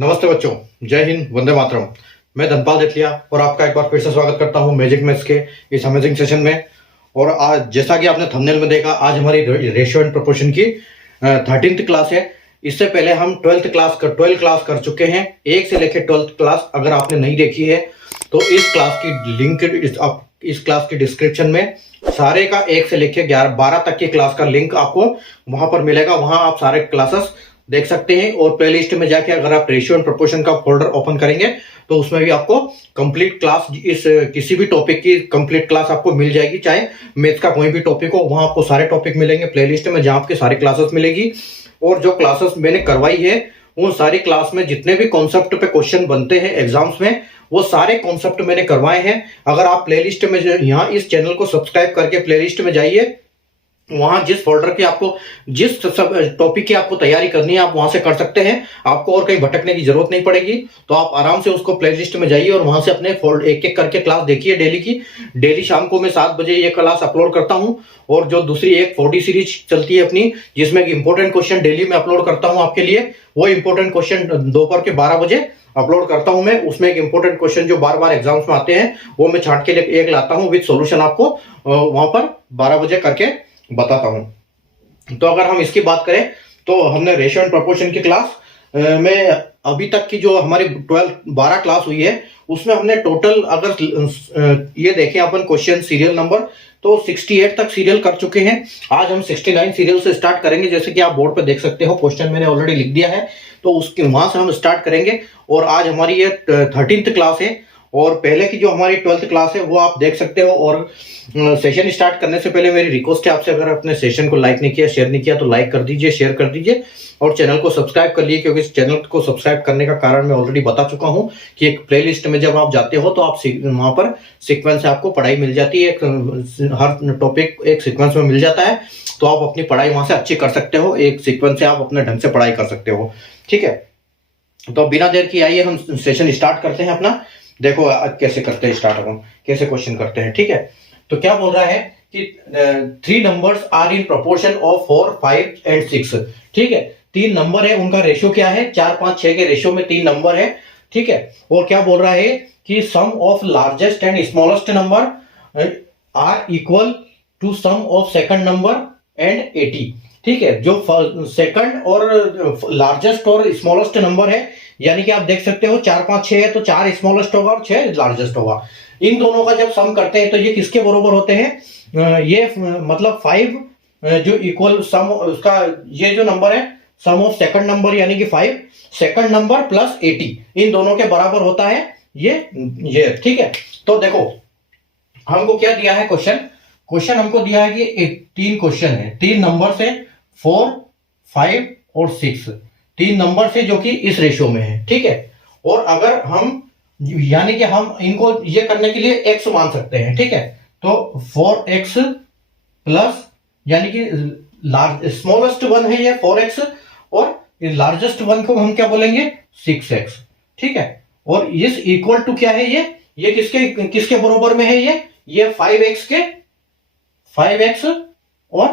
नमस्ते बच्चों, जय हिंद, वंदे मातरम। मैं धनपाल देथलिया और आपका एक बार फिर से स्वागत करता हूं मैजिक मैथ्स के इस अमेजिंग सेशन में। और आज जैसा कि आपने थंबनेल में देखा, आज हमारी रेशियो एंड प्रोपोर्शन की 13th क्लास है। इससे पहले हम 12th क्लास कर चुके हैं, 1 से लेकर 12th क्लास। अगर आपने नहीं देखी है तो इस क्लास की लिंक इस क्लास की डिस्क्रिप्शन में सारे का 1 से लेकर 12 तक की क्लास का लिंक आपको वहां पर मिलेगा। वहां आप सारे क्लासेस देख सकते हैं। और प्लेलिस्ट में जाके अगर आप रेशियो एंड प्रोपोर्शन का फोल्डर ओपन करेंगे तो उसमें भी आपको कंप्लीट क्लास, इस किसी भी टॉपिक की कंप्लीट क्लास आपको मिल जाएगी। चाहे मैथ का कोई भी टॉपिक हो, वहां आपको सारे टॉपिक मिलेंगे प्लेलिस्ट में, जहां आपके सारे क्लासेस मिलेगी। और जो क्लासेस मैंने करवाई है उन सारी क्लास में जितने भी कॉन्सेप्ट पे क्वेश्चन बनते हैं एग्जाम्स में, वो सारे कॉन्सेप्ट मैंने करवाए हैं। अगर आप प्लेलिस्ट में यहाँ इस चैनल को सब्सक्राइब करके प्लेलिस्ट में जाइए, वहां जिस फोल्डर की आपको जिस टॉपिक की आपको तैयारी करनी है आप वहां से कर सकते हैं। आपको और कहीं भटकने की जरूरत नहीं पड़ेगी। तो आप आराम से उसको प्लेलिस्ट में जाइए और वहां से अपने एक एक करके क्लास देखिए डेली की। डेली शाम को मैं 7 बजे ये क्लास अपलोड करता हूं। और जो दूसरी एक 40 सीरीज चलती है अपनी, जिसमें इंपॉर्टेंट क्वेश्चन डेली में अपलोड करता हूं आपके लिए, वो इंपॉर्टेंट क्वेश्चन दोपहर के 12 बजे अपलोड करता हूं मैं। उसमें एक इंपॉर्टेंट क्वेश्चन जो बार बार एग्जाम्स में आते हैं वो मैं छांट के एक लाता हूं विद सॉल्यूशन, आपको वहां पर 12 बजे करके बताता हूं। तो अगर हम इसकी बात करें तो हमने रेशियो एंड प्रोपोर्शन की क्लास में अभी तक की जो हमारी 12 क्लास हुई है उसमें हमने टोटल, अगर ये देखें अपन क्वेश्चन सीरियल नंबर, तो 68 तक सीरियल कर चुके हैं। आज हम 69 सीरियल से स्टार्ट करेंगे। जैसे कि आप बोर्ड पे देख सकते हो, क्वेश्चन मैंने ऑलरेडी लिख दिया है, तो उसके वहां से हम स्टार्ट करेंगे। और आज हमारी ये 13th क्लास है। और पहले की जो हमारी 12th क्लास है वो आप देख सकते हो। और सेशन स्टार्ट करने से पहले मेरी रिक्वेस्ट है आपसे, अगर अपने सेशन को लाइक नहीं किया, शेयर नहीं किया, तो लाइक कर दीजिए, शेयर कर दीजिए और चैनल को सब्सक्राइब कर लिए। क्योंकि इस चैनल को सब्सक्राइब करने का कारण मैं ऑलरेडी बता चुका हूं कि एक प्लेलिस्ट में जब आप जाते हो तो आप वहां पर सीक्वेंस से आपको पढ़ाई मिल जाती है। हर टॉपिक एक सीक्वेंस में मिल जाता है, तो आप अपनी पढ़ाई वहां से अच्छी कर सकते हो। एक सीक्वेंस से आप अपने ढंग से पढ़ाई कर सकते हो। ठीक है, तो बिना देर की आइए हम सेशन स्टार्ट करते हैं अपना। देखो आज कैसे करते हैं स्टार्ट, हम कैसे क्वेश्चन करते हैं। ठीक है, तो क्या बोल रहा है कि 3 numbers are in proportion of 4, 5 and 6। ठीक है, 3 नंबर है, उनका रेशियो क्या है, 4, 5, 6 के रेशियो में 3 नंबर है। ठीक है, और क्या बोल रहा है कि sum of largest and smallest number are equal to sum of second number and 80। ठीक है, जो सेकंड और लार्जेस्ट और स्मॉलेस्ट नंबर है, यानी कि आप देख सकते हो 4, 5, 6 है तो 4 स्मॉलेस्ट होगा और 6 लार्जेस्ट होगा। इन दोनों का जब सम करते हैं तो ये किसके बराबर होते हैं, ये मतलब 5 जो इक्वल सम उसका, ये जो नंबर है सम ऑफ सेकंड नंबर यानी कि 5 सेकंड नंबर प्लस 80, इन दोनों के बराबर होता है ये। ठीक है, तो देखो हमको क्या दिया है क्वेश्चन हमको दिया है कि 3 क्वेश्चन है, 3 नंबर से 4, 5 और 6, 3 नंबर से जो कि इस रेशियो में है। ठीक है, और अगर हम यानी कि हम इनको ये करने के लिए x मान सकते हैं। ठीक है, तो 4x प्लस, यानी कि स्मॉलेस्ट वन है ये 4x और लार्जेस्ट वन को हम क्या बोलेंगे 6x। ठीक है, और इस इक्वल टू क्या है, ये किसके बराबर में है, ये 5x और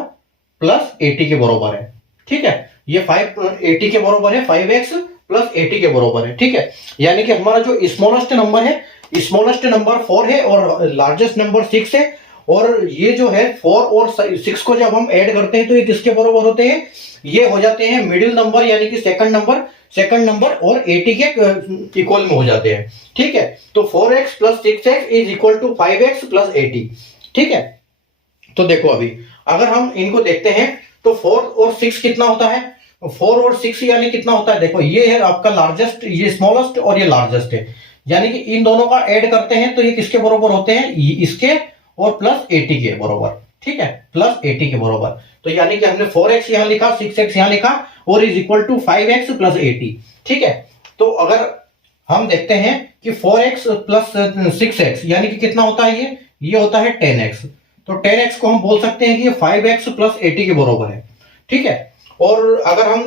प्लस 80 के बराबर है। ठीक है, ये 80 के बराबर है, 5x प्लस 80 के बराबर है। ठीक है, यानी कि हमारा जो स्मॉलेस्ट नंबर है, स्मॉलेस्ट नंबर 4 है और लार्जेस्ट नंबर 6 है। और ये जो है 4 और 6 को जब हम ऐड करते हैं तो ये किसके बराबर होते हैं, ये हो जाते हैं मिडिल नंबर, यानी कि सेकंड नंबर और 80 के इक्वल में हो जाते हैं। ठीक है, तो 4x plus 6x is equal to 5x plus 80। ठीक है, तो देखो अभी अगर हम इनको देखते हैं तो 4 और 6 कितना होता है, 4 और 6 यानी कितना होता है, देखो ये है आपका लार्जेस्ट, ये स्मॉलेस्ट और ये लार्जेस्ट है, यानी कि इन दोनों का ऐड करते हैं तो ये किसके बराबर होते हैं, इसके और प्लस 80 के बराबर। ठीक है, प्लस 80 के बराबर। तो यानी कि हमने 4x यहां लिखा, 6x यहां लिखा और is equal to 5x plus 80। ठीक है, तो अगर हम देखते हैं कि 4x प्लस 6x यानी कि कितना होता है, ये होता है 10x। तो 10x को हम बोल सकते हैं कि ये 5x प्लस 80 के बराबर है। ठीक है, और अगर हम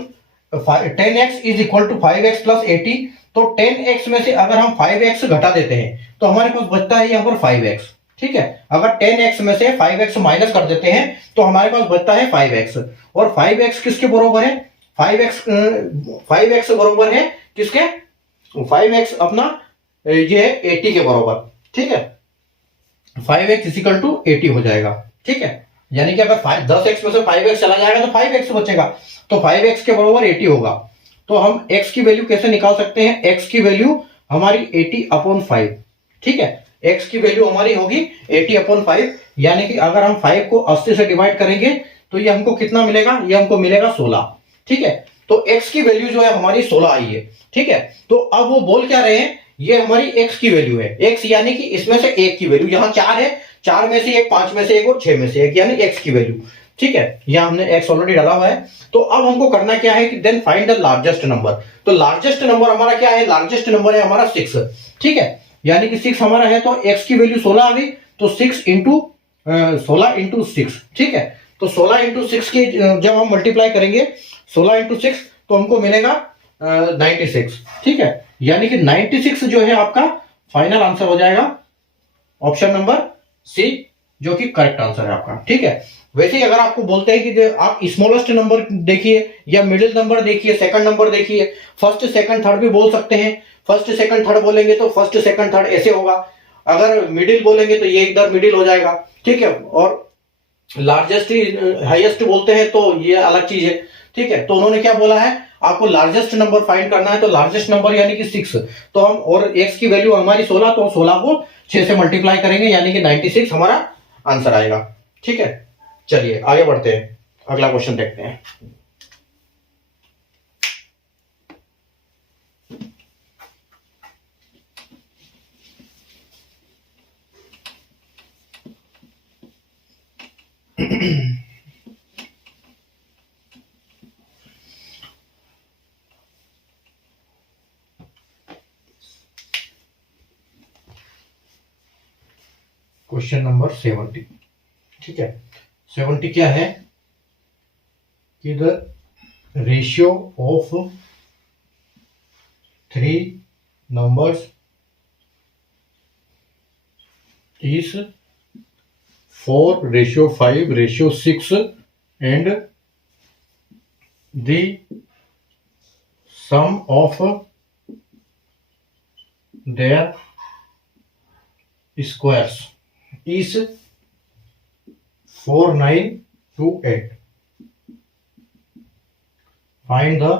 10x is equal to 5x plus 80, तो 10x में से अगर हम 5x घटा देते हैं तो हमारे पास बचता है यहाँ पर 5x। ठीक है, अगर 10x में से 5x माइनस कर देते हैं तो हमारे पास बचता है 5x। और 5x किसके बराबर है, 5x बराबर है किसके, 5x अपना ये है 80 के बराबर, ठीक है। 5x इजिकल टू 80 हो जाएगा, ठीक है। यानी कि अगर 10x में से 5x चला जाएगा तो 5x बचेगा, तो 5x के बराबर 80 होगा। तो हम x की वैल्यू कैसे निकाल सकते हैं? x की वैल्यू हमारी 80/5, ठीक है। x की वैल्यू हमारी होगी 80/5, यानी कि अगर हम 5 को 80 से डिवाइड करेंगे तो ये हमको कितना मिलेगा? ये हमको मिलेगा 16, ठीक है। तो x की वैल्यू जो है हमारी 16 आई है, ठीक है। तो अब वो बोल क्या रहे हैं? ये हमारी x की वैल्यू है, x यानी कि इसमें से एक की वैल्यू, यहां 4 है, 4 में से एक, 5 में से एक और 6 में से एक, यानी x की वैल्यू, ठीक है। यहां हमने x ऑलरेडी डाला हुआ है। तो अब हमको करना क्या है कि then find the largest number. तो लार्जेस्ट नंबर हमारा क्या है? लार्जेस्ट नंबर है हमारा 6, ठीक है। यानी कि 6 हमारा है, तो x की वैल्यू 16 आ गई, तो 6 इंटू 16 इंटू 6, ठीक है। तो 16 इंटू 6 की जब हम मल्टीप्लाई करेंगे 16 इंटू 6 तो हमको मिलेगा 96, ठीक है। यानी कि 96 जो है आपका फाइनल आंसर हो जाएगा ऑप्शन नंबर सी, जो कि करेक्ट आंसर है आपका, ठीक है। वैसे ही अगर आपको बोलते हैं कि आप स्मॉलेस्ट नंबर देखिए या मिडिल नंबर देखिए, सेकंड नंबर देखिए, फर्स्ट सेकंड थर्ड भी बोल सकते हैं। फर्स्ट सेकंड थर्ड बोलेंगे तो फर्स्ट सेकंड थर्ड ऐसे होगा, अगर मिडिल बोलेंगे तो ये इधर मिडिल हो जाएगा, ठीक है। और लार्जेस्ट हाईएस्ट बोलते हैं तो ये अलग चीज है, ठीक है। तो उन्होंने क्या बोला है? आपको लार्जेस्ट नंबर फाइंड करना है, तो लार्जेस्ट नंबर यानी कि 6, तो हम, और x की वैल्यू हमारी 16, तो 16 को 6 से मल्टीप्लाई करेंगे, यानी कि 96 हमारा आंसर आएगा, ठीक है। चलिए आगे बढ़ते हैं, अगला क्वेश्चन देखते हैं। क्वेश्चन नंबर 70, ठीक है। 70 क्या है कि the ratio of 3 numbers is 4:5:6, and the sum of their squares is 4,928. Find the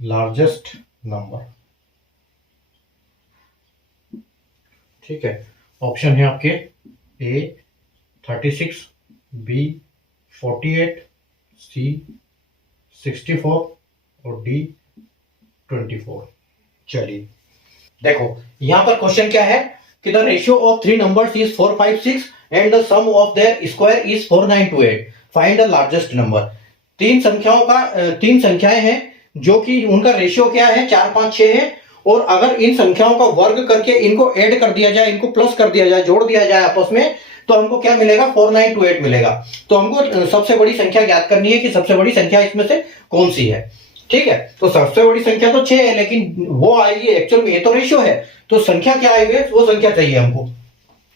largest number. ठीक है। ऑप्शन है आपके ए 36, बी 48, सी 64 और डी 24। चलिए देखो, यहां पर क्वेश्चन क्या है कि the ratio of 3 numbers is 4, 5, 6 and the sum of their square is 4,928। Find the largest number. तीन संख्याएं हैं जो कि उनका रेशियो क्या है? 4, 5, 6 है, और अगर इन संख्याओं का वर्ग करके इनको ऐड कर दिया जाए, इनको प्लस कर दिया जाए, जोड़ दिया जाए आपस में, तो हमको क्या मिलेगा? 4,928 मिलेगा। तो हमको सबसे बड़ी संख्या ज्ञात करनी है कि सबसे बड़ी संख्या इसमें से कौन सी है, ठीक है। तो सबसे बड़ी संख्या तो 6 है, लेकिन वो आएगी एक्चुअल में, ये तो रेशियो है, तो संख्या क्या आएगी वो संख्या चाहिए हमको,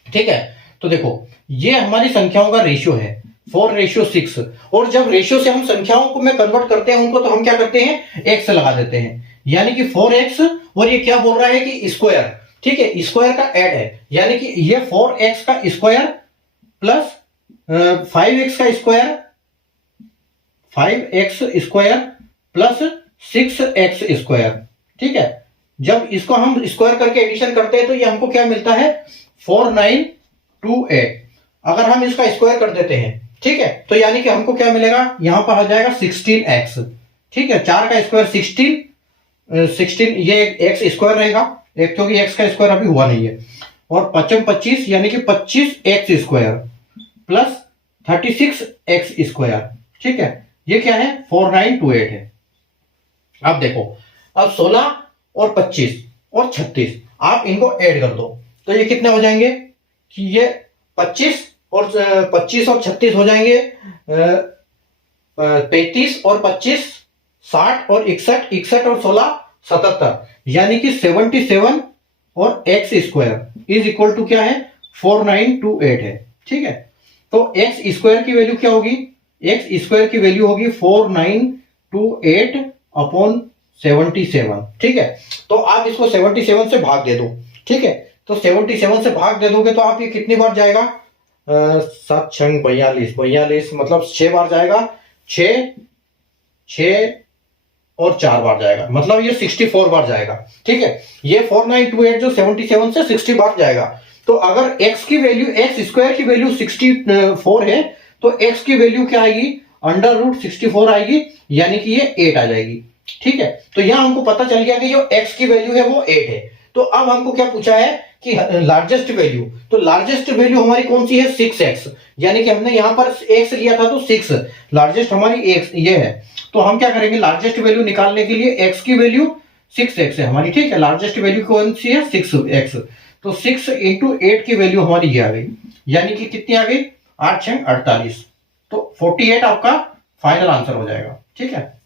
ठीक है। तो देखो, ये हमारी संख्याओं का रेशियो है 4:6, और जब रेशियो से हम संख्याओं को में कन्वर्ट करते हैं उनको, तो हम क्या करते हैं? x लगा देते हैं, यानी कि 4x, और ये क्या बोल रहा है कि स्क्वायर, ठीक है, स्क्वायर का ऐड है, यानी कि ये 4x का स्क्वायर प्लस 5x का square, 5x square plus 6x square, ठीक है। जब इसको हम स्क्वायर करके एडिशन करते हैं तो ये हमको क्या मिलता है? 4,928। अगर हम इसका स्क्वायर कर देते हैं, ठीक है, तो यानी कि हमको क्या मिलेगा? यहां पर आ जाएगा 16x, ठीक है। 4 का स्क्वायर 16, ये एक्स स्क्वायर रहेगा, एक, क्योंकि एक्स का स्क्वायर अभी हुआ नहीं है, और 5 25, यानी कि 25x square plus 36x square, ठीक है। ये क्या है? 4,928 है। अब देखो, अब 16 और 25 और 36 आप इनको ऐड कर दो, तो ये कितने हो जाएंगे कि ये 25 और 36 हो जाएंगे 35 और 25 60 और 61, 61 और 16 77, यानी कि 77 और x square is equal to क्या है? 4,928 है, ठीक है। तो एक्स स्क्वायर की वैल्यू क्या होगी? एक्स स्क्वायर की वैल्यू होगी 4,928 अपॉन 77, ठीक है। तो आप इसको 77 से भाग दे दो, ठीक है। तो 77 से भाग दे दोगे तो आप ये कितनी बार जाएगा, 7 6 42, 42 मतलब 6 बार जाएगा, 6 6 और 4 बार जाएगा, मतलब ये 64 बार जाएगा, ठीक है। ये 4928 जो 77 से 60 बार जाएगा। तो अगर x की वैल्यू, x स्क्वायर की वैल्यू 64 है, तो x की वैल्यू क्या आएगी, √64 आएगी, यानी कि ये 8 आ जाएगी, ठीक है। तो यहां हमको पता चल गया कि जो x की वैल्यू है वो 8 है। तो अब हमको क्या पूछा है कि लार्जेस्ट वैल्यू, तो लार्जेस्ट वैल्यू हमारी कौन सी है, 6x, यानी कि हमने यहां पर x लिया था तो 6, लार्जेस्ट हमारी x ये है। तो हम क्या करेंगे, लार्जेस्ट वैल्यू निकालने के लिए x की वैल्यू 6x है हमारी, ठीक है। लार्जेस्ट वैल्यू कौन सी है, 6x। तो 6 इंटू 8 की वैल्यू हमारी ये आ गई, यानी कि कितनी आ गई, 8 6 48। तो 48 आपका फाइनल आंसर हो जाएगा, ठीक है।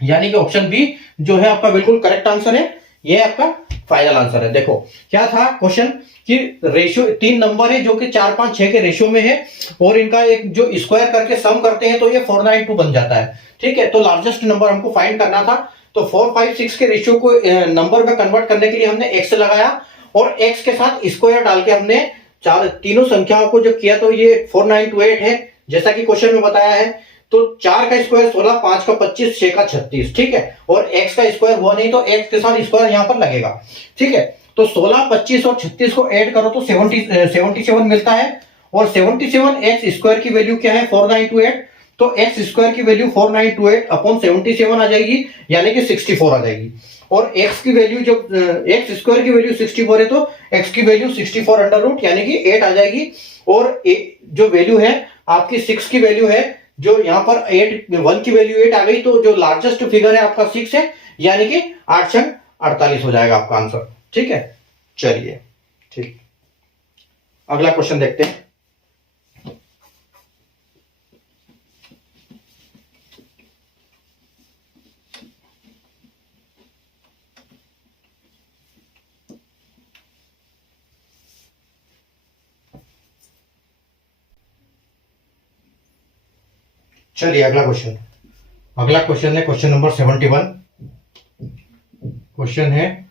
यानी कि ऑप्शन बी जो है आपका बिल्कुल करेक्ट आंसर है, ये आपका फाइनल आंसर है। देखो क्या था क्वेश्चन कि रेशियो 3 नंबर है जो कि 4 5 6 के रेशियो में है, और इनका एक जो स्क्वायर करके सम करते हैं तो ये 492 बन जाता है, ठीक है। तो लार्जेस्ट नंबर हमको फाइंड करना था, तो 4 5 6 के रेशियो को नंबर में कन्वर्ट करने के लिए हमने x लगाया, और x के साथ स्क्वायर डाल के हमने तीनों संख्याओं को जो किया, तो ये 4928 है जैसा कि क्वेश्चन में बताया है। तो 4 का स्क्वायर 16, 5 का 25, 6 का 36, ठीक है। और x का स्क्वायर हुआ नहीं तो x के साथ स्क्वायर यहां पर लगेगा, ठीक है। तो 16, 25 और 36 को ऐड करो तो 77 मिलता है, और 77 x स्क्वायर की वैल्यू क्या है, 4928। तो x स्क्वायर की वैल्यू 4928 अपॉन 77 आ जाएगी, यानी कि 64 आ जाएगी। और x की वैल्यू जब x स्क्वायर की वैल्यू 64 है तो x की वैल्यू 64 अंडर रूट यानी कि 8 आ जाएगी। और जो वैल्यू है आपकी 6 की वैल्यू है, जो यहाँ पर 1 की वैल्यू 8 आ गई, तो जो लार्जेस्ट फिगर है आपका 6 है, यानी कि 8 6 48 हो जाएगा आपका आंसर, ठीक है। चलिए ठीक, अगला क्वेश्चन देखते हैं। चलिए अगला क्वेश्चन है क्वेश्चन नंबर 71। क्वेश्चन है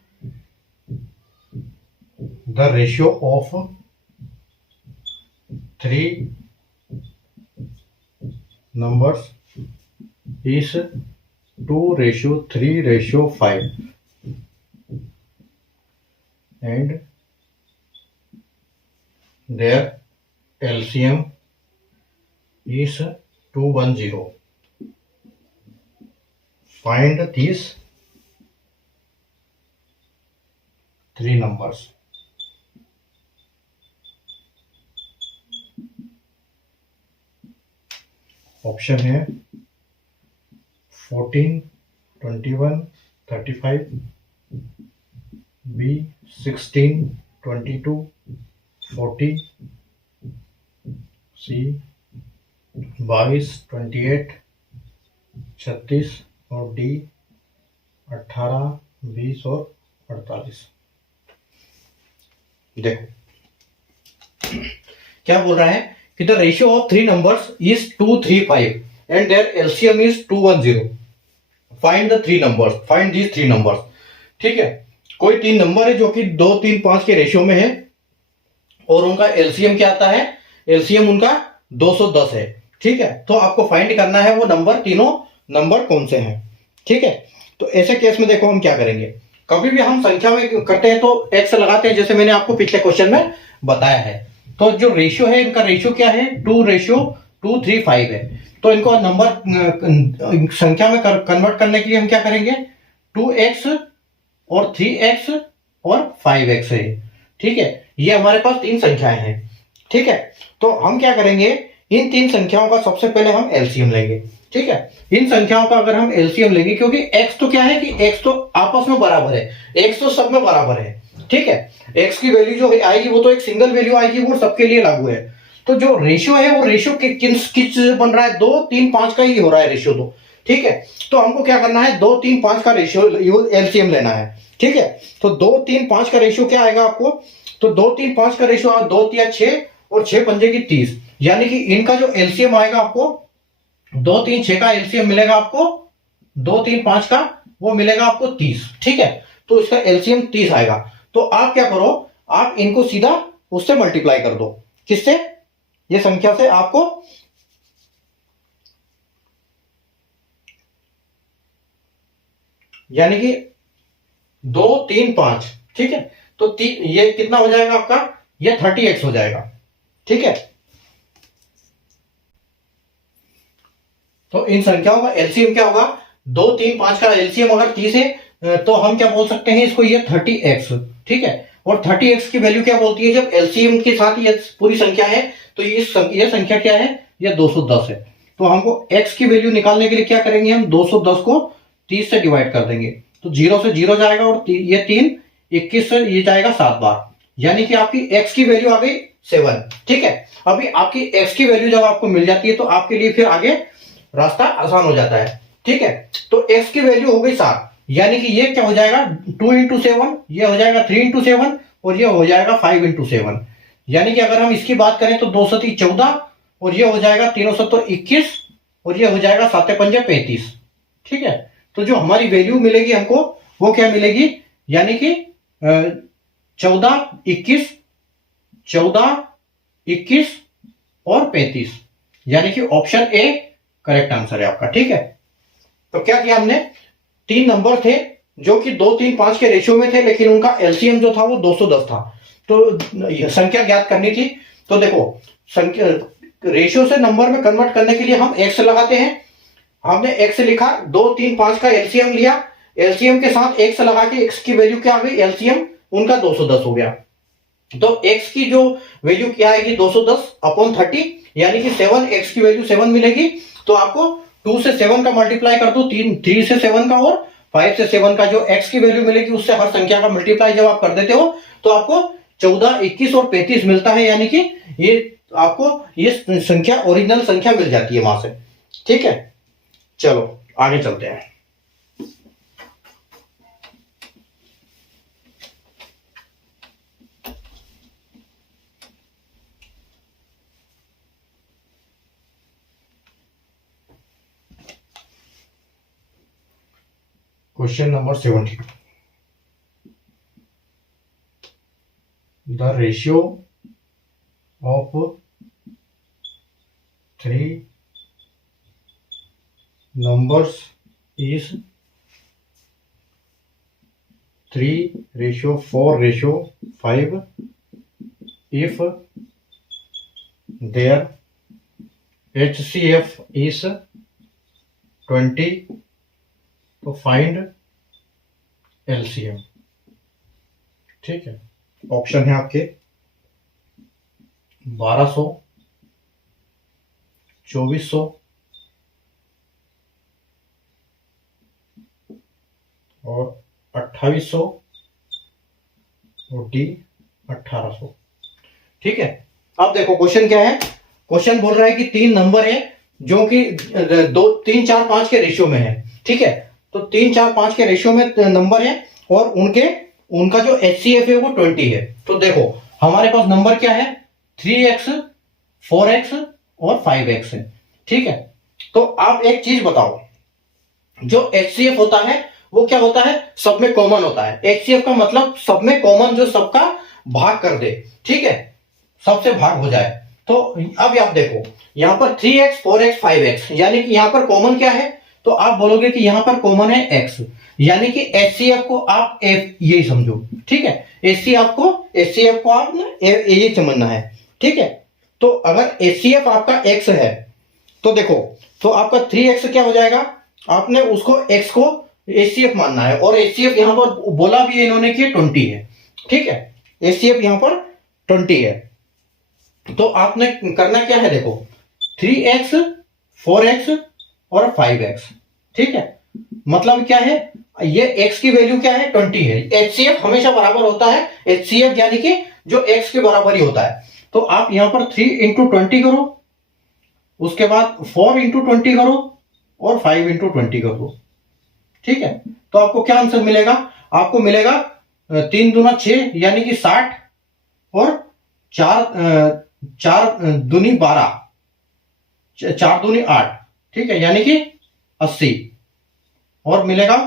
the ratio of 3 numbers is 2:3:5 and their LCM is 210. Find these 3 numbers. Option है 14, 21, 35, बी 16, 22, 40, सी 22, 28, 36 और डी 18, 20 और 48। देखो क्या बोल रहा है कि the ratio of 3 numbers is 2 3 5 and their LCM is 210। Find the 3 numbers, find these 3 numbers, ठीक है। कोई 3 नंबर है जो कि 2 3 5 के रेशियो में है, और उनका एलसीएम क्या आता है, एलसीएम उनका 210 है, ठीक है। तो आपको फाइंड करना है वो नंबर, तीनों नंबर कौन से हैं, ठीक है। तो ऐसे केस में देखो हम क्या करेंगे, कभी भी हम संख्या में करते हैं तो एक्स लगाते हैं, जैसे मैंने आपको पिछले क्वेश्चन में बताया है। तो जो रेशियो है, इनका रेशियो क्या है, 2:2:3:5 है। तो इनको नंबर संख्या में कन्वर्ट करने के लिए हम क्या करेंगे, 2x और 3x और 5x है, ठीक है। ये हमारे पास 3 संख्याएं हैं, ठीक है। तो हम क्या करेंगे, इन 3 संख्याओं का सबसे पहले हम एलसीएम लेंगे, ठीक है। इन संख्याओं का अगर हम एलसीएम लेंगे, क्योंकि x तो क्या है कि x तो आपस में बराबर है, x तो सब में बराबर है, ठीक है। x की वैल्यू जो आएगी वो तो एक सिंगल वैल्यू आएगी, वो सबके लिए लागू है। तो जो रेशियो है वो रेशियो किस बन रहा है, 2 3 5 का ही हो रहा है रेशियो, तो ठीक है। तो हमको क्या करना है, 2 3 5 का रेशियो एलसीएम लेना है, ठीक है। तो 2 3 5 का रेशियो क्या आएगा आपको, तो 2 3 5 का रेशियो 2 3 6 और 6 पंजे की 30, यानी कि इनका जो एलसीएम आएगा आपको 2 3 6 का एलसीएम मिलेगा आपको 2 3 5 का वो मिलेगा आपको 30। ठीक है, तो इसका एलसीएम 30 आएगा। तो आप क्या करो, आप इनको सीधा उससे मल्टीप्लाई कर दो। किससे? ये संख्या से आपको, यानी कि 2 3 5। ठीक है, तो ये कितना हो जाएगा आपका, ये 30x हो जाएगा। ठीक है, तो इन संख्याओं का एलसीएम क्या होगा, 2 3 5 का एलसीएम अगर 30 है तो हम क्या बोल सकते हैं इसको, ये 30x। ठीक है, और 30x की वैल्यू क्या बोलती है, जब एलसीएम के साथ ये पूरी संख्या है तो ये संख्या क्या है, ये 210 है। तो हमको x की वैल्यू निकालने के लिए क्या करेंगे, हम 210 को 30 से डिवाइड कर देंगे, तो 0 से 0 जाएगा और ये 3 21 से ये जाएगा 7 बार, यानी कि आपकी x की वैल्यू आ गई 7। ठीक है, अभी आपकी x की वैल्यू जब आपको मिल जाती है तो आपके लिए फिर आगे रास्ता आसान हो जाता है। ठीक है, तो x की वैल्यू हो गई 7, यानी कि ये क्या हो जाएगा, 2 इंटू 7, ये हो जाएगा 3 इंटू 7 और ये हो जाएगा 5 इंटू 7। यानी कि अगर हम इसकी बात करें तो 2 सती 14 और ये हो जाएगा 3 सत्तो 21 और ये हो जाएगा 7 पंजे 35। ठीक है, तो जो हमारी वैल्यू मिलेगी हमको वो क्या मिलेगी, यानी कि 14 21 14 21 और 35, यानी कि ऑप्शन ए करेक्ट आंसर है आपका। ठीक है, तो क्या किया हमने, 3 नंबर थे जो कि 2 3 5 के रेशियो में थे, लेकिन उनका एलसीएम जो था वो 210 था, तो संख्या ज्ञात करनी थी। तो देखो, संख्या रेशियो से नंबर में कन्वर्ट करने के लिए हम एक्स लगाते हैं। हमने एक्स लिखा, 2 3 5 का एलसीएम लिया, एलसीएम के साथ एक्स लगा के एक्स की वैल्यू क्या आ गई, एलसीएम उनका 210 हो गया। तो x की जो वैल्यू क्या आएगी, 210 अपॉन 30, यानी कि 7, x की वैल्यू 7 मिलेगी। तो आपको 2 से 7 का मल्टीप्लाई कर दो, 3 से 7 का और 5 से 7 का, जो x की वैल्यू मिलेगी उससे हर संख्या का मल्टीप्लाई जब आप कर देते हो तो आपको 14 21 और 35 मिलता है, यानी कि ये आपको ये संख्या ओरिजिनल संख्या मिल जाती है वहां से। ठीक है, चलो आगे चलते हैं। Question number 72, the ratio of 3 numbers is 3:4:5 if their HCF is 20, तो फाइंड एलसीएम। ठीक है, ऑप्शन है आपके 1200, 2400 और 2800 और डी 1800। ठीक है, अब देखो क्वेश्चन क्या है, क्वेश्चन बोल रहा है कि 3 नंबर है जो कि 2 3 4 5 के रेशियो में है। ठीक है, तो 3 4 5 के रेशियो में नंबर है और उनका जो HCF है वो 20 है। तो देखो हमारे पास नंबर क्या है, 3x 4x और 5x है। ठीक है, तो आप एक चीज बताओ, जो HCF होता है वो क्या होता है, सब में कॉमन होता है। HCF का मतलब सब में कॉमन, जो सबका भाग कर दे। ठीक है, सबसे भाग हो जाए। तो अब आप देखो यहां पर 3x 4x 5x, यानी कि यहां पर कॉमन क्या है, तो आप बोलोगे कि यहां पर कॉमन है x, यानी कि HCF को आप f यही समझो। ठीक है, HCF को आप ना यही समझना है। ठीक है, तो अगर HCF आपका x है तो देखो, तो आपका 3x क्या हो जाएगा, आपने उसको x को HCF मानना है, और HCF यहां पर बोला भी इन्होंने कि 20 है। ठीक है, HCF यहां पर 20 है, तो आपने करना क्या है, देखो 3x 4x और 5x। ठीक है, मतलब क्या है, ये x की वैल्यू क्या है, 20 है। HCF हमेशा बराबर होता है, HCF यानी कि जो x के बराबर ही होता है। तो आप यहां पर 3 इंटू 20 करो, उसके बाद 4 इंटू 20 करो और 5 इंटू 20 कर दो। ठीक है, तो आपको क्या आंसर मिलेगा, आपको मिलेगा 3 दूना 6, यानी कि 60 और 4 दूनी 12, 4 दूनी 8। ठीक है, यानी कि 80 और मिलेगा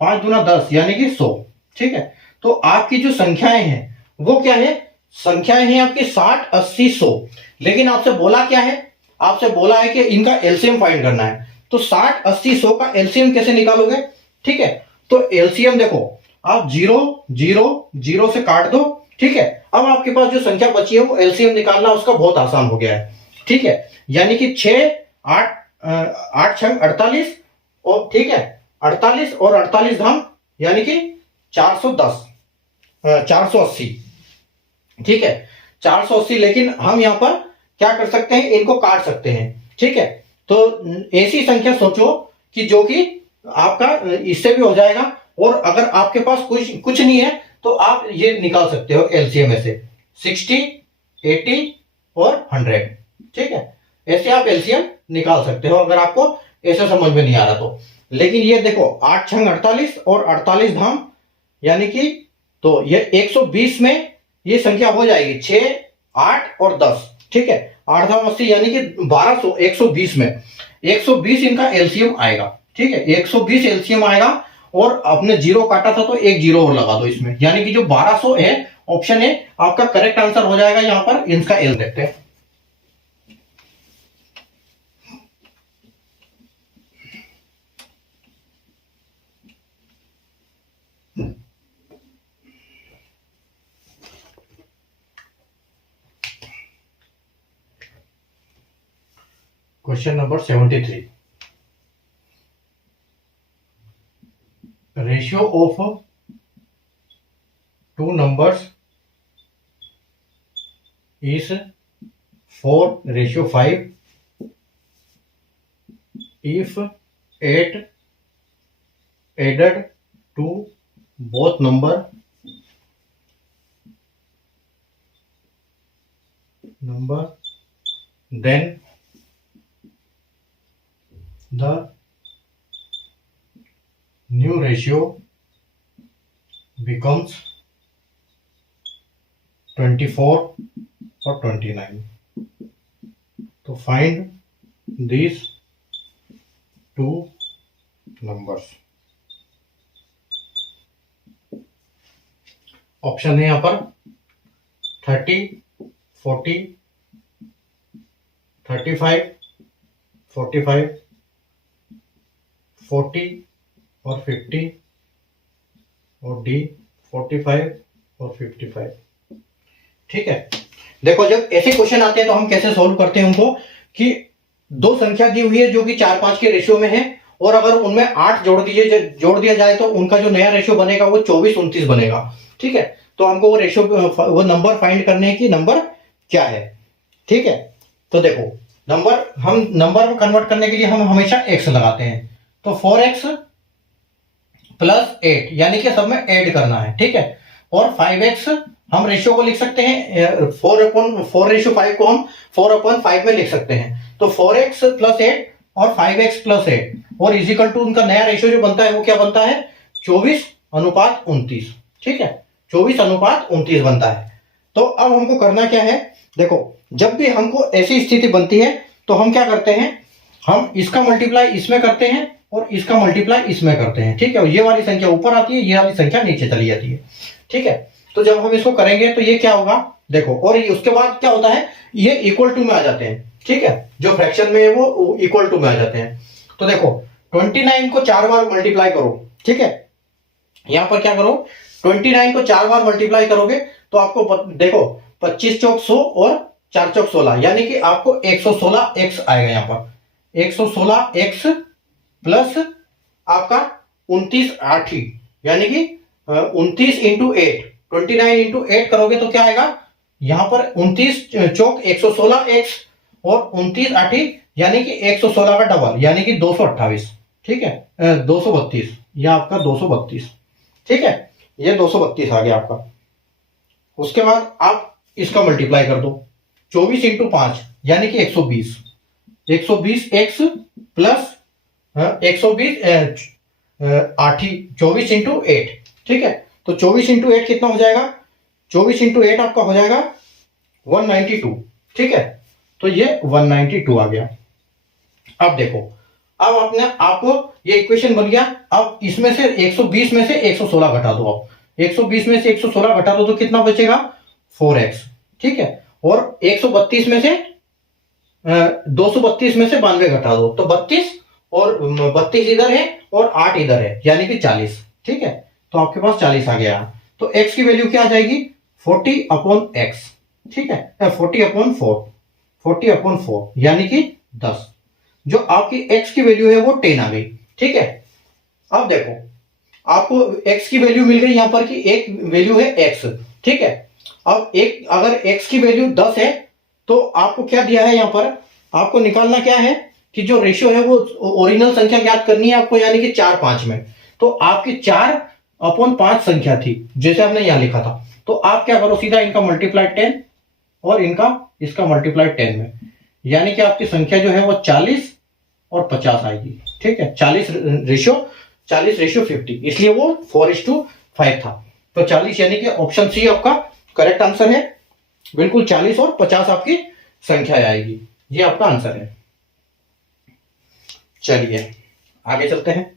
5 दूना 10 यानी कि 100। ठीक है, तो आपकी जो संख्याएं हैं वो क्या है, संख्याएं हैं आपकी 60, 80, 100। लेकिन आपसे बोला क्या है, आपसे बोला है कि इनका एलसीएम फाइंड करना है। तो 60, 80, 100 का एलसीएम कैसे निकालोगे? ठीक है, तो एलसीएम देखो, आप 0, 0, 0 से काट दो। ठीक है, अब आपके पास जो संख्या बची है वो एलसीएम निकालना उसका बहुत आसान हो गया है। ठीक है, यानी कि 6, 8, 8 6 48, और ठीक है 48 और 48 धाम यानी कि 410, 480। ठीक है, 480। लेकिन हम यहां पर क्या कर सकते हैं, इनको काट सकते हैं। ठीक है, तो ऐसी संख्या सोचो कि जो कि आपका इससे भी हो जाएगा, और अगर आपके पास कुछ कुछ नहीं है तो आप ये निकाल सकते हो एलसीएम में से 60, 80 और 100। ठीक है, ऐसे आप एलसीएम निकाल सकते हो अगर आपको ऐसे समझ में नहीं आ रहा तो। लेकिन ये देखो 8 6 48 और 48 धाम यानी कि, तो ये 120 में ये संख्या हो जाएगी 6, 8 और 10। ठीक है, 8 धाम 80 यानी कि 1200, 120 में 120 इनका एलसीएम आएगा। ठीक है, 120 एलसीएम आएगा, और आपने 0 काटा था तो एक 0 और लगा दो इसमें, यानी कि जो 1200 है ऑप्शन है आपका करेक्ट आंसर हो जाएगा। यहां पर इनका एल देखते हैं। Question number 73, ratio of two numbers is 4:5 if 8 added to both number then the new ratio becomes 24 or 29. तो find these two numbers. Option है यहां पर 30, 40, 35, 45, 40 और 50, और डी 45 और 55। ठीक है, देखो जब ऐसे क्वेश्चन आते हैं तो हम कैसे सॉल्व करते हैं उनको, कि दो संख्या दी हुई है जो कि 4 5 के रेशियो में है, और अगर उनमें 8 जोड़ दिया जाए तो उनका जो नया रेशियो बनेगा वो 24 29 बनेगा। ठीक है, तो हमको वो रेशियो, वो नंबर फाइंड करने हैं कि नंबर क्या है। ठीक है, तो देखो हम नंबर में कन्वर्ट करने के लिए हम हमेशा x लगाते हैं, तो 4x प्लस 8 यानी कि सब में ऐड करना है। ठीक है, और 5x हम रेशियो को लिख सकते हैं 4/4 को हम 4/5 में लिख सकते हैं। तो 4x प्लस 8 और 5x प्लस 8 और इजिकल टू उनका नया रेशियो जो बनता है वो क्या बनता है, 24:29। ठीक है, 24:29 बनता है। तो अब हमको करना क्या है, देखो जब भी हमको ऐसी स्थिति बनती है तो हम क्या करते हैं, हम इसका मल्टीप्लाई इसमें करते हैं और इसका मल्टीप्लाई इसमें करते हैं। ठीक है, ये वाली संख्या ऊपर आती है, ये वाली संख्या नीचे चली जाती है। ठीक है, तो जब हम इसको करेंगे तो ये क्या होगा, देखो, और उसके बाद क्या होता है, ये इक्वल टू में आ जाते हैं। ठीक है, जो फ्रैक्शन में है वो इक्वल टू में आ जाते हैं। तो देखो 29 को 4 बार मल्टीप्लाई करो। ठीक है, यहां पर क्या करो, 29 को 4 बार मल्टीप्लाई करोगे तो आपको देखो 25 चौक 100 और 4 चौक 16 यानी कि आपको 116x आएगा। यहां पर 116x प्लस आपका 29 8 यानी कि 29 इंटू 8, 29 इंटू 8 करोगे तो क्या आएगा, यहां पर 29 चौक 116x और 29 8 यानी कि 116 का डबल यानी कि 228। ठीक है, 232, यह आपका 232। ठीक है, ये 232 आ गया आपका। उसके बाद आप इसका मल्टीप्लाई कर दो 24 इंटू 5 यानी कि 120, 120x प्लस 120 8 24 इंटू 8। ठीक है, तो 24 इंटू 8 कितना हो जाएगा, 24 इंटू 8 आपका हो जाएगा 192। ठीक है, तो ये 192 आ गया। अब देखो, अब अपने आपको ये इक्वेशन बन गया। अब इसमें से 120 में से 116 घटा दो। आप 120 में से 116 घटा दो तो कितना बचेगा 4x, ठीक है। और 132 में से 232 में से 92 घटा दो तो 32, और 32 इधर है और 8 इधर है, यानी कि 40, ठीक है। तो आपके पास 40 आ गया। तो x की वैल्यू क्या आ जाएगी 40/x, ठीक है, 40/4 यानी कि 10। जो आपकी x की वैल्यू है वो 10 आ गई, ठीक है। अब देखो आपको x की वैल्यू मिल गई यहां पर कि एक वैल्यू है x, ठीक है। अब एक अगर x की वैल्यू 10 है तो आपको क्या दिया है यहां पर, आपको निकालना क्या है कि जो रेशियो है वो ओरिजिनल संख्या ज्ञात करनी है आपको, यानी कि 4/5 में। तो आपकी 4/5 संख्या थी जैसे हमने यहां लिखा था। तो आप क्या करो सीधा इनका मल्टीप्लाई 10 और इसका मल्टीप्लाई 10 में, यानी कि आपकी संख्या जो है वो 40 और 50 आएगी, ठीक है। 40/50, इसलिए वो 4:5 था। तो 40 यानी कि ऑप्शन सी आपका करेक्ट आंसर है। बिल्कुल 40 और 50 आपकी संख्या आएगी, ये आपका आंसर है। चलिए आगे चलते हैं।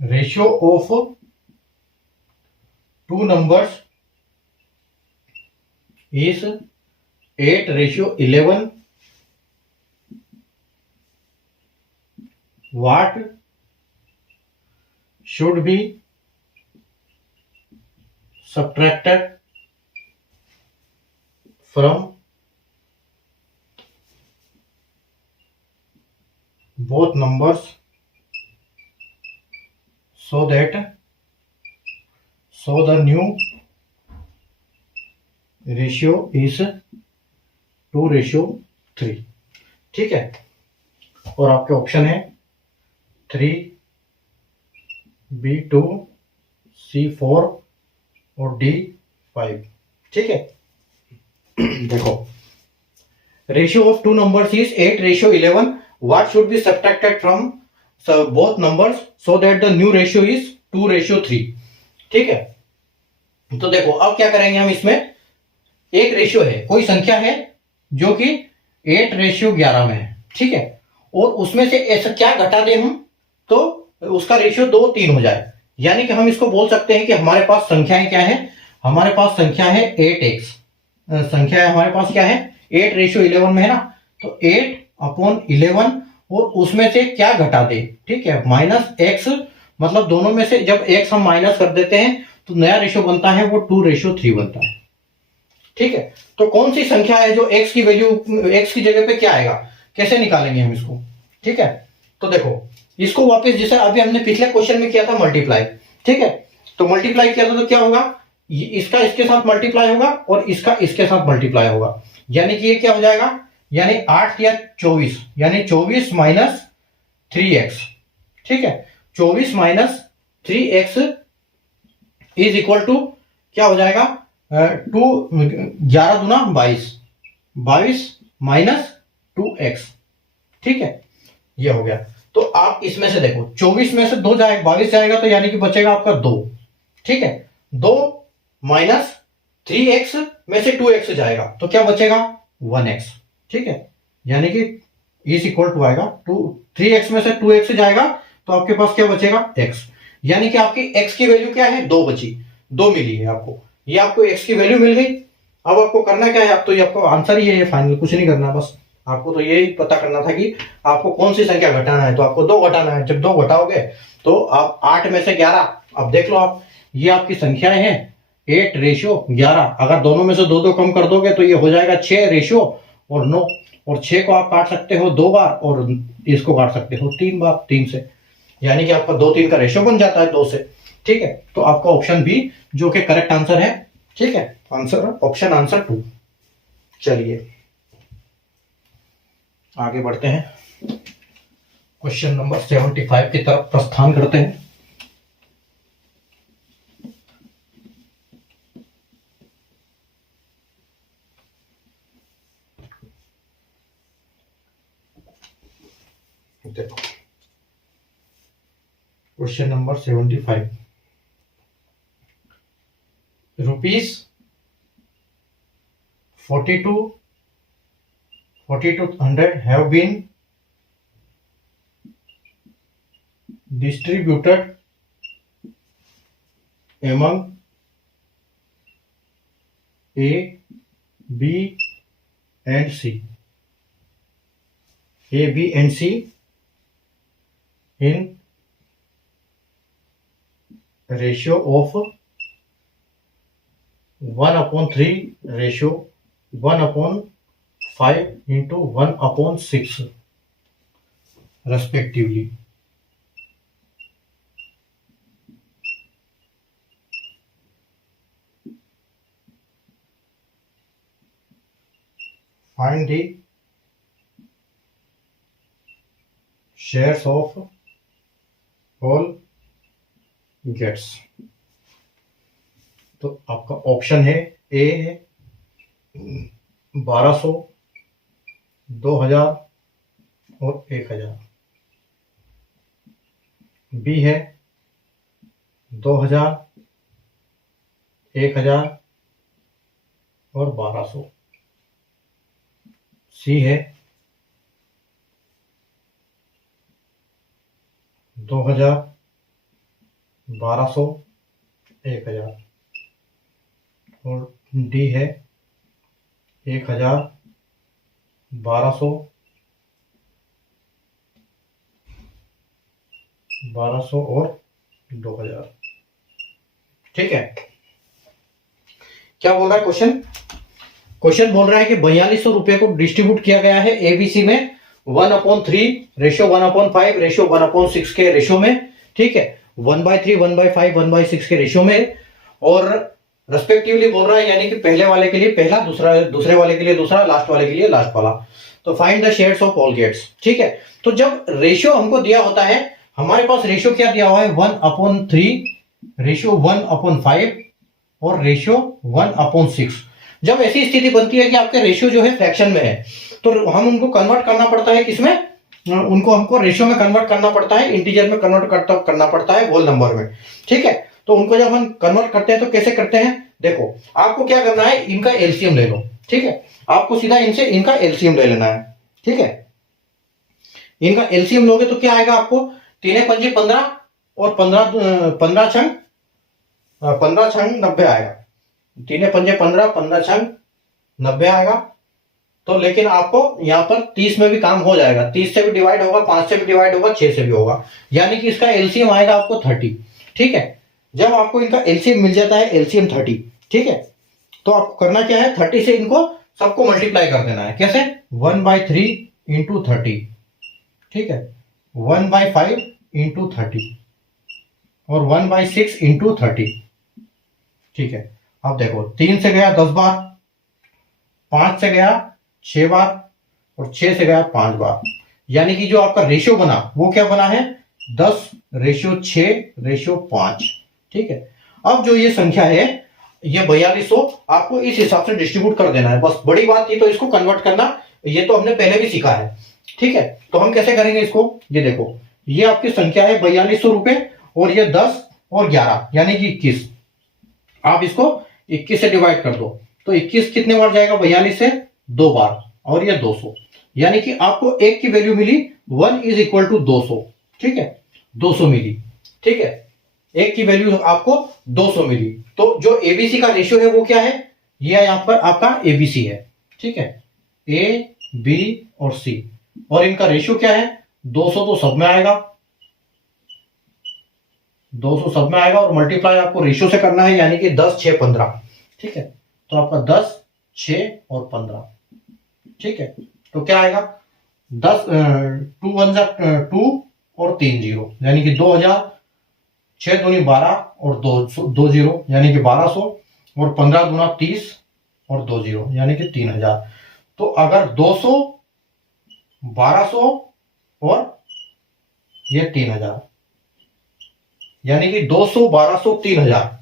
Ratio of two numbers is 8:11. What should be subtracted from both numbers so the new ratio is 2:3, ठीक है। और आपके ऑप्शन है 3B2 C4 और D5, ठीक है। देखो ratio of two numbers is 8:11. What should be subtracted from both numbers so that the new ratio is 2:3, ठीक है। तो देखो अब क्या करेंगे हम, इसमें एक रेशियो है, कोई संख्या है जो कि 8:11 में है, ठीक है। और उसमें से ऐसा क्या घटा दें हम तो उसका रेशियो 2:3 हो जाए, यानी कि हम इसको बोल सकते हैं कि हमारे पास संख्याएं क्या है, हमारे पास संख्या है 8x, संख्या है हमारे पास क्या है 8:11 में है ना। तो 8/11 और उसमें से क्या घटा दे, ठीक है, -x, मतलब दोनों में से जब x हम माइनस कर देते हैं तो नया रेशियो बनता है वो 2:3 बनता है, ठीक है। तो कौन सी संख्या है जो x की वैल्यू, x की जगह पे क्या आएगा, कैसे निकालेंगे हम इसको, ठीक है। तो देखो इसको वापस जैसे अभी हमने पिछले क्वेश्चन में किया था मल्टीप्लाई, ठीक है। तो मल्टीप्लाई किया था तो क्या होगा, इसका इसके साथ मल्टीप्लाई होगा और इसका इसके साथ मल्टीप्लाई होगा, यानी कि ये क्या हो जाएगा, यानी 8 या 24, यानी 24 माइनस 3x, ठीक है। 24 minus 3x is equal to क्या हो जाएगा 11 दूना 22 माइनस 2x, ठीक है, ये हो गया। तो आप इसमें से देखो 24 में से 2 जाएगा, 22 जाएगा तो यानी कि बचेगा आपका 2, ठीक है। 2 माइनस 3x में से 2x जाएगा तो क्या बचेगा 1x, ठीक है, यानी कि इज इक्वल टू आएगा 3x में से 2x जाएगा तो आपके पास क्या बचेगा x, यानी कि आपकी x की वैल्यू क्या है 2 बची, 2 मिली है आपको, ये आपको x की वैल्यू मिल गई। अब आपको करना क्या है, आप तो ये आपको आंसर ही है फाइनल, कुछ नहीं करना, बस आपको तो यही पता करना था कि आपको कौन सी संख्या घटाना है, तो आपको 2 घटाना है। जब 2 घटाओगे तो आप 8 में से 11, अब देख लो आप ये आपकी संख्याएं हैं 8:11, अगर दोनों में से 2 कम कर दोगे तो ये हो जाएगा 6 और 9, और 6 को आप काट सकते हो 2 बार और इसको काट सकते हो 3 बार 3 से, यानी कि आपका 2-3 का रेशियो बन जाता है 2 से, ठीक है। तो आपका ऑप्शन बी जो कि करेक्ट आंसर है, ठीक है, ऑप्शन आंसर 2। चलिए आगे बढ़ते हैं, क्वेश्चन नंबर 75 की तरफ प्रस्थान करते हैं। देखो question number 75, rupees 4200 have been distributed among A, B and C. A, B and C in ratio of 1/3 ratio 1/5 into 1/6 respectively. Find the shares of all gets. तो आपका ऑप्शन है ए है 1200, 2000 और 1000, बी है 2000, 1000 और 1200, सी है 2000, 1200, 1000 और डी है 1000, 1200, 1200 और 2000। ठीक है, क्या बोल रहा है क्वेश्चन? क्वेश्चन बोल रहा है कि 4200 रुपए को डिस्ट्रीब्यूट किया गया है एबीसी में 1/3 रेशियो 1/5 रेशियो 1/6 के रेशियो में। ठीक है, 1/3 1/5 1/6 के रेशियो में, और रेस्पेक्टिवली बोल रहा है, यानी कि पहले वाले के लिए पहला, दूसरा दूसरे वाले के लिए दूसरा, लास्ट वाले के लिए लास्ट वाला। तो find the shares of all gets. ठीक है, तो जब रेशियो हमको दिया होता है, हमारे पास रेशियो क्या दिया हुआ है 1/3 रेशियो 1/5 और रेशियो 1/6। जब ऐसी स्थिति बनती है कि आपके रेशियो जो है फ्रैक्शन में है, तो हम उनको कन्वर्ट करना पड़ता है किसमें, उनको हमको रेशियो में कन्वर्ट करना पड़ता है, इंटीजर में कन्वर्ट करना पड़ता है, होल नंबर में। ठीक है, तो उनको जब हम कन्वर्ट करते हैं तो कैसे करते हैं, देखो आपको क्या करना है, इनका एलसीएम ले लो। ठीक है, आपको सीधा इनसे इनका एलसीएम ले लेना है। ठीक है, इनका एलसीएम लोगे तो क्या आएगा आपको, 3 पंजे 15 और 15 छंग 90 आएगा। 3 पंजे 15, 15 छंग 90 आएगा। तो लेकिन आपको यहां पर 30 में भी काम हो जाएगा, 30 से भी डिवाइड होगा, 5 से भी डिवाइड होगा, 6 से भी होगा, यानी कि इसका एलसीएम आएगा आपको 30। ठीक है, जब आपको इनका एलसीएम मिल जाता है, एलसीएम 30, ठीक है, तो आपको करना क्या है, 30 से इनको सबको मल्टीप्लाई कर देना है। कैसे, 1/3 इंटू 30, ठीक है, 1/5 इंटू 30 और 1/6 इंटू 30। ठीक है, अब देखो 3 से गया 10 बार, 5 से गया 6 बार और 6 से गया 5 बार, यानी कि जो आपका रेशियो बना वो क्या बना है 10:6:5। ठीक है, अब जो ये संख्या है ये 4200 आपको इस हिसाब से डिस्ट्रीब्यूट कर देना है। बस बड़ी बात ये तो इसको कन्वर्ट करना, ये तो हमने पहले भी सीखा है। ठीक है, तो हम कैसे करेंगे इसको, ये देखो ये आपकी संख्या है 4200 रुपए और ये 10 और 11 यानी कि 21। आप इसको 21 से डिवाइड कर दो तो 21 कितने बार जाएगा, 42 से 2 बार और ये 200, यानी कि आपको एक की वैल्यू मिली 1 इज इक्वल टू 200। ठीक है, 200 मिली। ठीक है, एक की वैल्यू आपको 200 मिली। तो जो एबीसी का रेशियो है वो क्या है, ये यहाँ पर आपका एबीसी है। ठीक है, ए बी और सी, और इनका रेशियो क्या है 200, तो सब में आएगा, 200 सब में आएगा, और मल्टीप्लाई आपको रेशियो से करना है, यानी कि 10, 6, 15। ठीक है, तो आपका 10, 6 और 15। ठीक है, तो क्या आएगा 10 2 1 2 और 3 0, यानी कि 2000, 6 दूनी 12 और 2 0 यानी कि 1200, और 15 दूना 30 और 2 0 यानी कि 3000। तो अगर 200, 1200 और ये 3000, यानी कि 200, 1200, 3000।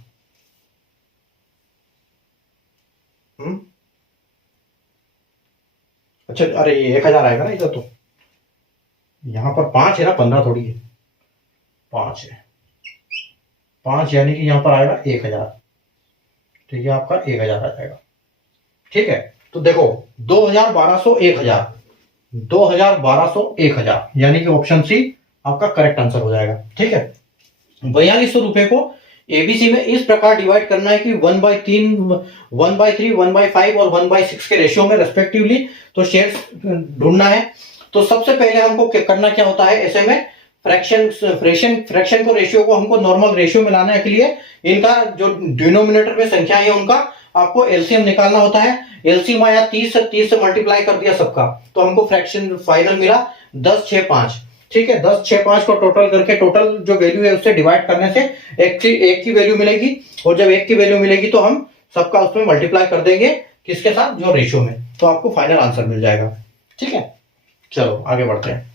अच्छा, अरे ये 1000 आएगा ना इधर, तो यहाँ पर 5 है ना, 15 थोड़ी है, 5 है, 5 यानी कि यहाँ पर आएगा 1000। तो ये आपका 1000 आ जाएगा। ठीक है, तो देखो 2,1200 1000, 2,1200 1000 यानी कि ऑप्शन सी आपका करेक्ट आंसर हो जाएगा। ठीक है, 4200 रुपए को एबीसी में इस प्रकार डिवाइड करना है कि 1/3, 1/3, 1/5 और 1/6 के रेशियो में रेस्पेक्टिवली तो शेयर्स ढूंढना है। तो सबसे पहले हमको करना क्या होता है ऐसे में, फ्रैक्शन को रेशियो को हमको नॉर्मल रेशियो में लाने के लिए इनका जो डिनोमिनेटर में संख्या है उनका आपको एलसीएम निकालना होता है। एलसीएम आया 30 से मल्टीप्लाई कर दिया सबका, तो हमको फ्रैक्शन फाइनल मिला 10, 6, 5। ठीक है, 10, 6, 5 को टोटल करके टोटल जो वैल्यू है उससे डिवाइड करने से एक की वैल्यू मिलेगी, और जब एक की वैल्यू मिलेगी तो हम सबका उसमें मल्टीप्लाई कर देंगे किसके साथ, जो रेशियो में, तो आपको फाइनल आंसर मिल जाएगा। ठीक है, चलो आगे बढ़ते हैं।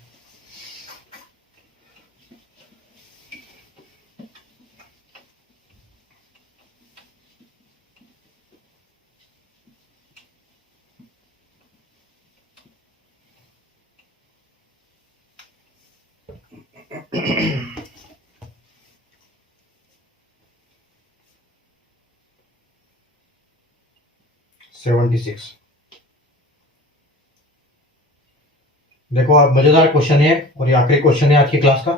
Seventy six. देखो आप, मजेदार क्वेश्चन है और ये आखिरी क्वेश्चन है आज की क्लास का।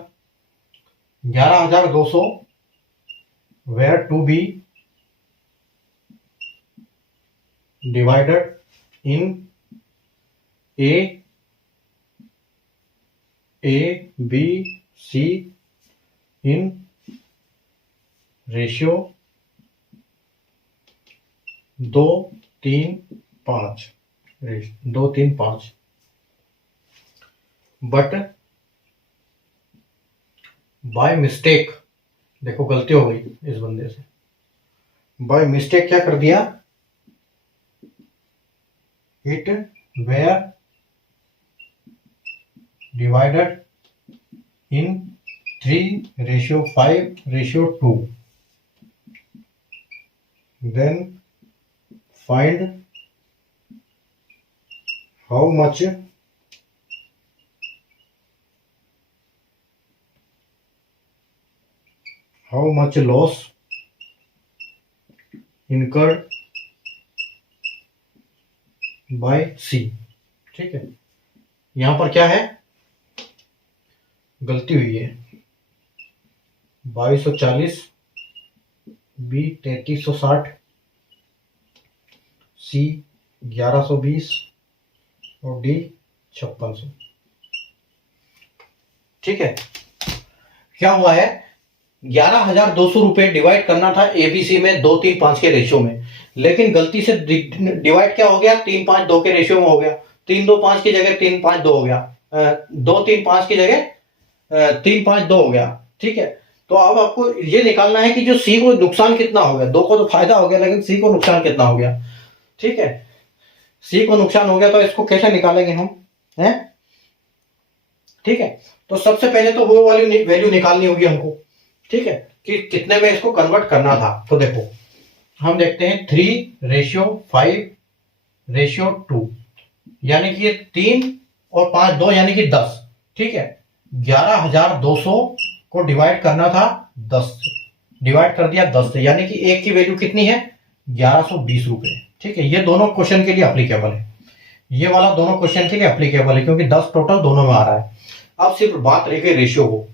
11,200 were to be divided in A B C in ratio 2, 3, 5, 2, 3, 5, but by mistake, देखो गलती हो गई इस बंदे से, बाय मिस्टेक क्या कर दिया, it were divided in 3:5:2, then find how much loss incurred by C। ठीक है, यहां पर क्या है, गलती हुई है, 2240, बी 3360, सी 1120 और डी 5600। ठीक है, क्या हुआ है, 11,200 रुपए डिवाइड करना था एबीसी में 2, 3, 5 के रेशियो में, लेकिन गलती से डिवाइड क्या हो गया, 3, 5, 2 के रेशियो में हो गया। 3, 2, 5 की जगह 3, 5, 2 हो गया, 2, 3, 5 की जगह 3, 5, 2 हो गया। ठीक है, तो अब आपको ये निकालना है कि जो सी को नुकसान कितना हो गया, 2 को तो फायदा हो गया लेकिन सी को नुकसान कितना हो गया। ठीक है, सी को नुकसान हो गया तो इसको कैसे निकालेंगे हम, हैं? ठीक है, तो सबसे पहले तो वो वाली वैल्यू निकालनी होगी हमको। ठीक है, कि कितने में इसको कन्वर्ट करना था। तो देखो हम देखते हैं 3:5:2, यानी कि ये 3 और 5, 2 यानी कि 10। ठीक है, 11,200 को डिवाइड करना था 10 से, डिवाइड कर दिया 10 से, यानी कि एक की वैल्यू कितनी है, 1120 रुपए। ठीक है, ये दोनों क्वेश्चन के लिए अप्लीकेबल है, ये वाला दोनों क्वेश्चन के लिए अप्लीकेबल है क्योंकि 10 टोटल दोनों में आ रहा है। अब सिर्फ बात रह गई रेशियो को।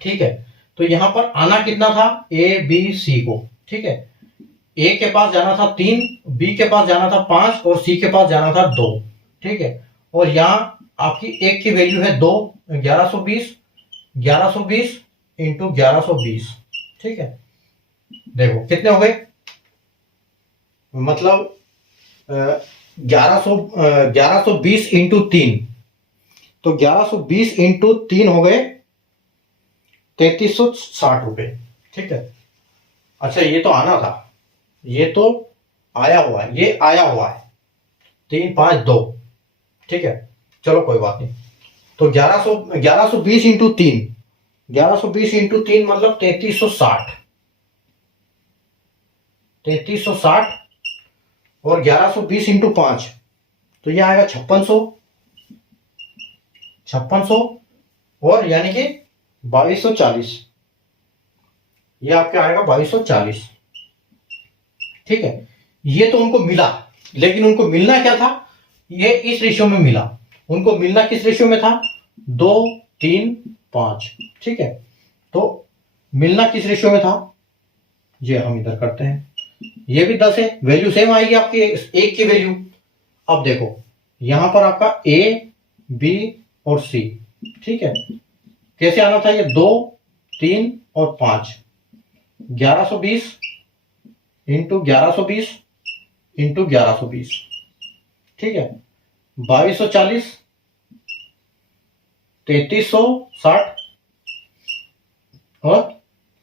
ठीक है, तो यहां पर आना कितना था, ए बी सी को। ठीक है, ए के पास जाना था 3, बी के पास जाना था 5 और सी के पास जाना था 2। ठीक है, और यहां आपकी एक की वैल्यू है 2, 1120, 1120 इंटू 1120। ठीक है, देखो कितने हो गए, मतलब 1120 इंटू 3, तो 1120 इंटू 3 हो गए 3360 रुपए। ठीक है, अच्छा ये तो आना था, ये तो आया हुआ है, ये आया हुआ है 3, 5, 2। ठीक है, चलो कोई बात नहीं। तो 1120 इंटू 3, 1120 इंटू 3 मतलब 3360, 3360 और 1120 इंटू 5 तो ये आएगा 5600, 5600 और यानी कि 2240, ये आपके आएगा 2240। ठीक है, ये तो उनको मिला, लेकिन उनको मिलना क्या था, ये इस रेशियो में मिला। उनको मिलना किस रेशियो में था, 2 3 5। ठीक है, तो मिलना किस रेशियो में था, ये हम इधर करते हैं। ये भी 10 है, वैल्यू सेम आएगी आपकी, एक की वैल्यू। अब देखो यहां पर आपका ए बी और सी। ठीक है, कैसे आना था, ये 2 3 और 5, 1120 इंटू 1120 इंटू 1120। ठीक है, 2240, 3360 और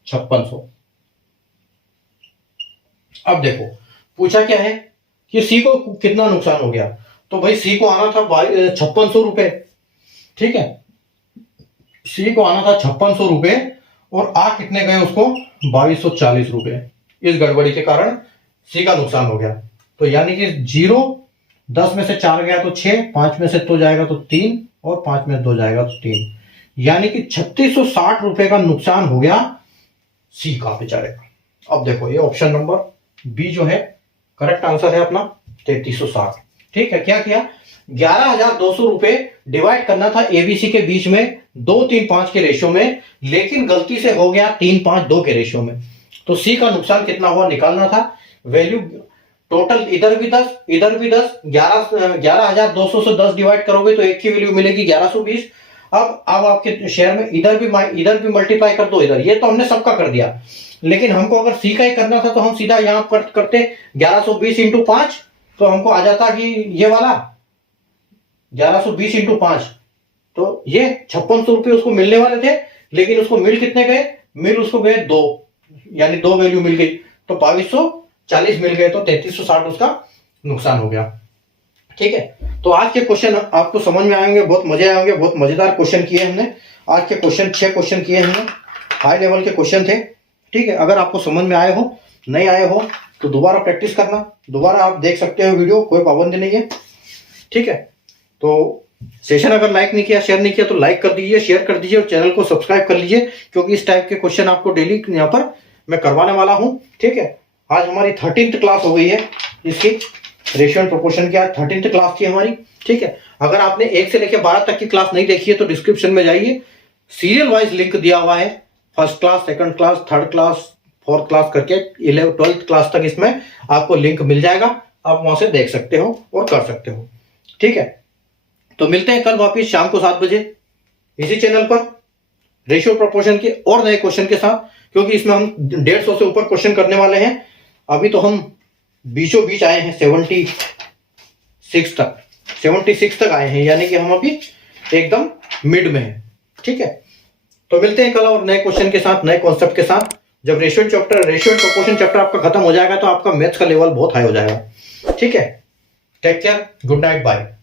5600। अब देखो पूछा क्या है कि सी को कितना नुकसान हो गया, तो भाई सी को आना था 5600 रुपए। ठीक है, सी को आना था 5600 रुपए और आ कितने गए उसको, 2240 रुपए। इस गड़बड़ी के कारण सी का नुकसान हो गया। तो यानी कि 0, 10 में से 4 गया तो 6, 5 में से 2 जाएगा तो 3 और 5 में 2 जाएगा तो 3, यानी कि 3660 रुपए का नुकसान हो गया सी का बेचारे का। अब देखो ये ऑप्शन नंबर बी जो है करेक्ट आंसर है अपना 3360। ठीक है, क्या किया, 11,200 रुपए डिवाइड करना था एबीसी के बीच में 2 3 5 के रेशियो में, लेकिन गलती से हो गया 3 5 2 के रेशियो में। तो सी का नुकसान कितना हुआ निकालना था। वैल्यू टोटल इधर भी 10 इधर भी 10, 11,200 से 10 डिवाइड करोगे तो एक की वैल्यू मिलेगी 1120। अब आपके शेयर में इधर भी मल्टीप्लाई कर दो इधर, ये तो हमने सबका कर दिया, लेकिन हमको अगर सी का ही करना था तो हम सीधा यहां पर करते 1120 इंटू 5, तो हमको आ जाता कि ये वाला 1120 इंटू 5, तो ये 5600 रुपये उसको मिलने वाले थे, लेकिन उसको मिल कितने गए, मिल उसको गए 2, यानी 2 वैल्यू मिल गई, तो 2240 मिल गए, तो 3360 उसका नुकसान हो गया। ठीक है, तो आज के क्वेश्चन आपको समझ में आएंगे, बहुत मजे आएंगे, बहुत मजेदार क्वेश्चन किए हमने आज के क्वेश्चन। 6 क्वेश्चन किए हमने, हाई लेवल के क्वेश्चन थे। ठीक है, अगर आपको समझ में आए हो, नहीं आए हो तो दोबारा प्रैक्टिस करना, दोबारा आप देख सकते हो वीडियो, कोई पाबंदी नहीं है। ठीक है, तो सेशन अगर लाइक नहीं किया, शेयर नहीं किया तो लाइक कर दीजिए, शेयर कर दीजिए और चैनल को सब्सक्राइब कर लीजिए, क्योंकि इस टाइप के क्वेश्चन आपको डेली यहाँ पर मैं करवाने वाला हूँ। ठीक है, आज हमारी 13th क्लास हो गई है इसकी, रेशियो एंड प्रोपोर्शन की आज 13th क्लास थी हमारी। ठीक है, अगर आपने 1 से लेकर 12 तक की क्लास नहीं देखी है तो डिस्क्रिप्शन में जाइए, सीरियल वाइज लिंक दिया हुआ है, first class, second class, third class, fourth class करके 11 12th क्लास तक इसमें आपको लिंक मिल जाएगा, आप वहां से देख सकते हो और कर सकते हो। ठीक है, तो मिलते हैं कल वापिस शाम को 7 बजे इसी चैनल पर रेशियो प्रोपोर्शन के और नए क्वेश्चन के साथ, क्योंकि इसमें हम 150 से ऊपर क्वेश्चन करने वाले हैं। अभी तो हम बीचों बीच आए हैं, 76 तक आए हैं, यानी कि हम अभी एकदम मिड में हैं। ठीक है, तो मिलते हैं कल और नए क्वेश्चन के साथ, नए कॉन्सेप्ट के साथ। जब रेशियो एंड प्रोपोर्शन चैप्टर आपका खत्म हो जाएगा तो आपका मैथ्स का लेवल बहुत हाई हो जाएगा। ठीक है, take care, good night, bye.